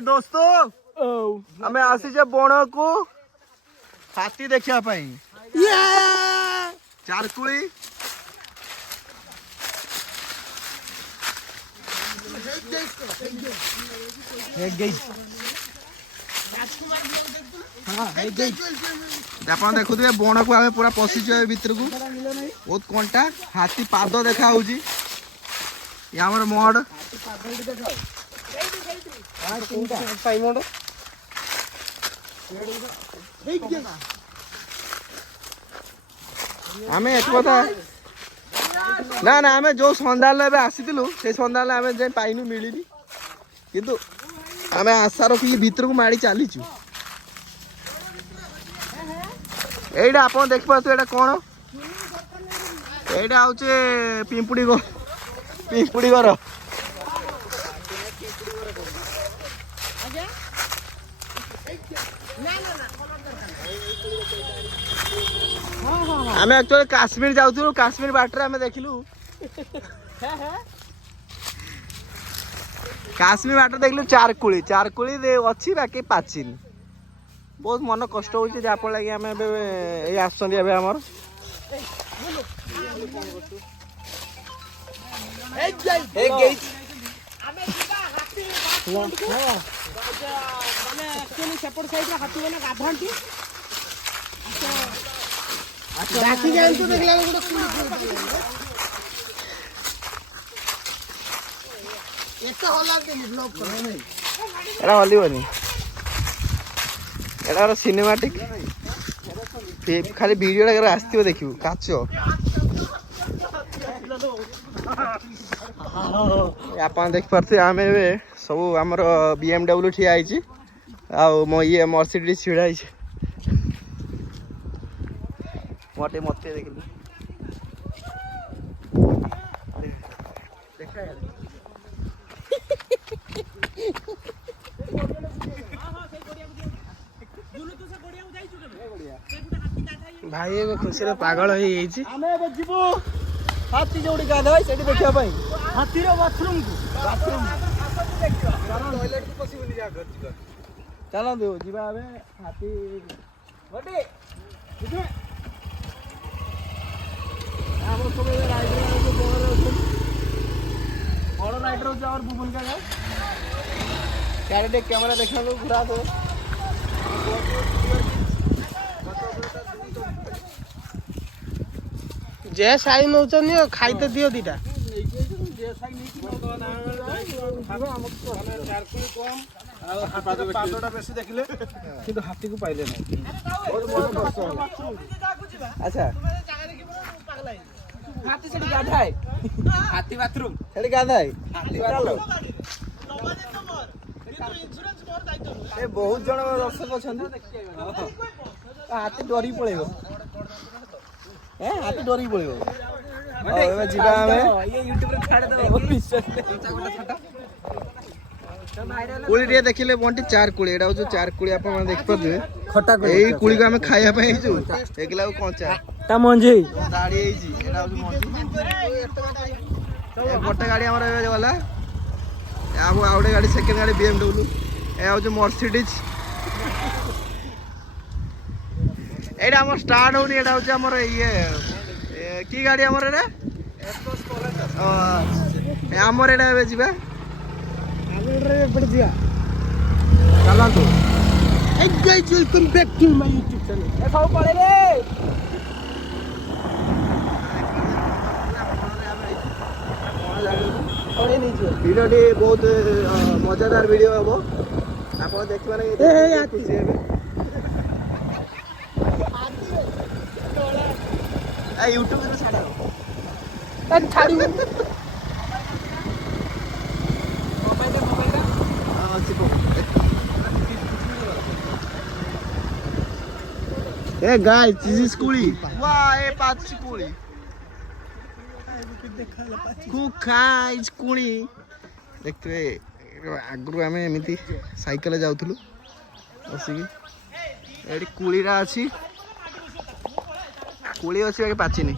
हाय दोस्तों हमें आसी बण को हाथी देखा चारकुली आप देखुए बण को आम पूरा पशिचु भितर को बहुत कंटा हाथी पाद देखा आमर मड आम एक कथा ना ना आम जो सन्दाल आसीलु से सन्दाल आम जाए पाइनु मिलनी किंतु आम आशा रखी भितर को माड़ी चलीचु एटा आप देखिए एटा कौन एटा हूँ पिंपुड़ी घर आम एक्चुअली काश्मीर जाऊँ काश्मीर बाटर आम देखलु काश्मीर बाटर देखलु चारकुली अच्छी बाकी पाचिन बहुत मन कष्ट हो लगे आम आमर हलनी एटा सिनेमाटिक खाली वीडियो आसो देखिए काच आप देखिपे आम सब आमर BMW ठिया मो ये मर्सिडीज छिड़ा मोटे मत देख भाई खुशी पागल हो हाथी जो गाधा से देखा हाथी बाथरूम चलते जा हाथी बड़ राइडर हो भुवन का क्या कैमेरा देखा घुरा दो जे साई नौ खाई तो दियो दीटा हाथी को पाइले अच्छा हाथी से गाधाए हाथी बाथरूम से गाधाए बहुत जन दर्शक अच्छा हाथी डरी पड़ेगा हाथी डरी पड़ेगा कुली देखिले बंटी चारकुली एटा हो चारकुली आप देखिए खटा यही कुली को आम खाया देखला कंचा ता मंजी दाड़ी एटा हो मंजी गोटे गाड़ी आम गला आउ गाड़ी सेकेंड गाड़ी BMW ए हूँ मर्सिडीज एटा आम स्टार्ट होनी एटा हूँ आमर ये की गाड़ी आमर एटा आमर एटा ए जीवा चलतु guys welcome back to my YouTube channel ए सब पड़े रे वीडियो बहुत मजादार वीडियो हम आप देखिए खुशी हे यूट्यूब छाड़ Hey guys, this is Kuli. Wow, hey, Patsi Kuli. Kukai Kuli. देखते आगु आम एमती साइकेल जाऊँ बसिकी ये कुलीरा अच्छी कुली अच्छी पाचिनी